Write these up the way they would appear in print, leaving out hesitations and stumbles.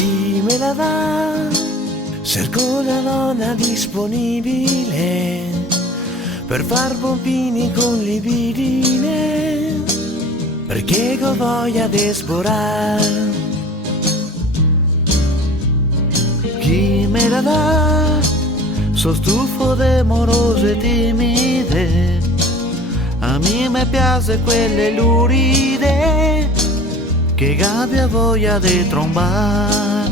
Chi me la dà? Cerco una donna disponibile per far pompini con libidine, perché ho voglia di sborare. Chi me la dà? So stufo de morose timide, a me piace quelle luride che abbia voglia di trombar.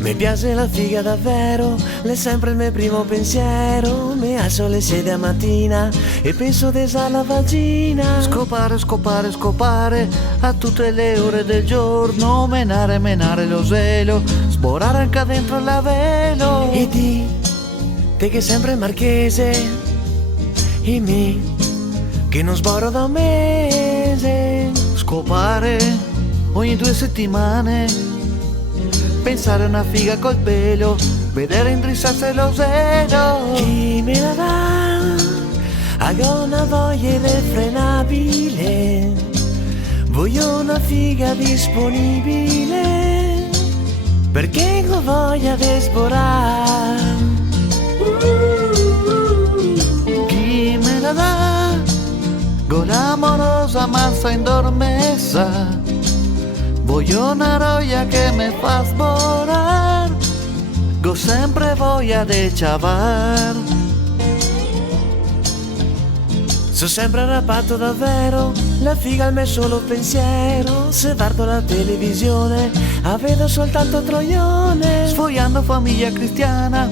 Mi piace la figa davvero, è sempre il mio primo pensiero. Mi alzo alle 6 a mattina e penso di alla vagina. Scopare, scopare, scopare a tutte le ore del giorno. Menare, menare lo zelo, sborare anche dentro la velo. E te che sempre marchese, e me che non sboro da un mese. Scopare ogni 2 settimane, pensare a una figa col pelo, vedere indrissarsi lo zelo. Chi me la dà? Ho una voglia irrefrenabile, voglio una figa disponibile, perché ho voglia di sborare. Chi me la dà? Con l'amorosa mazza indormessa, voglio una roia che mi fa sborar, go sempre voglia di ciavar. Sono sempre arrabbiato davvero, la figa è il mio solo pensiero. Se guardo la televisione, vedo soltanto troione. Sfogliando famiglia cristiana,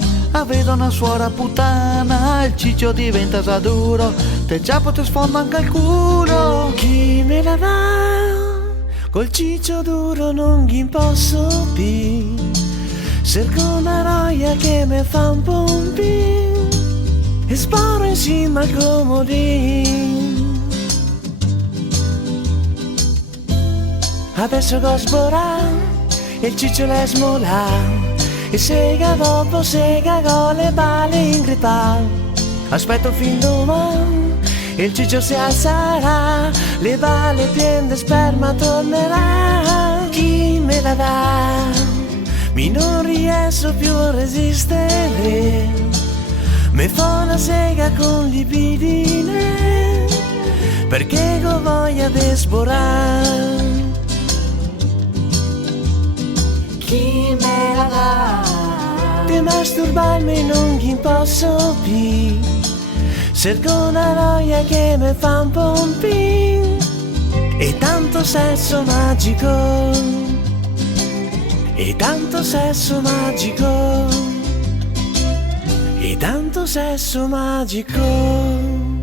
vedo una suora puttana, il ciccio diventa già duro, te ciapo te sfonda anche il culo. Chi me la dà? Col ciccio duro non gli posso più, cerco una roia che mi fa un pompino e sparo insieme al comodino. Adesso go sborà e il ciccio le smola, e sega dopo sega go le balle in grippa. Aspetto fin domani e il ciccio si alzerà, le balle piene di sperma tornerà. Chi me la dà? Mi non riesco più a resistere, mi fa una sega con libidine, perché ho voglia di sborare. Chi me la dà? Di masturbarmi non gli posso più, cerco una roia che mi fa un pompino e tanto sesso magico, e tanto sesso magico, e tanto sesso magico.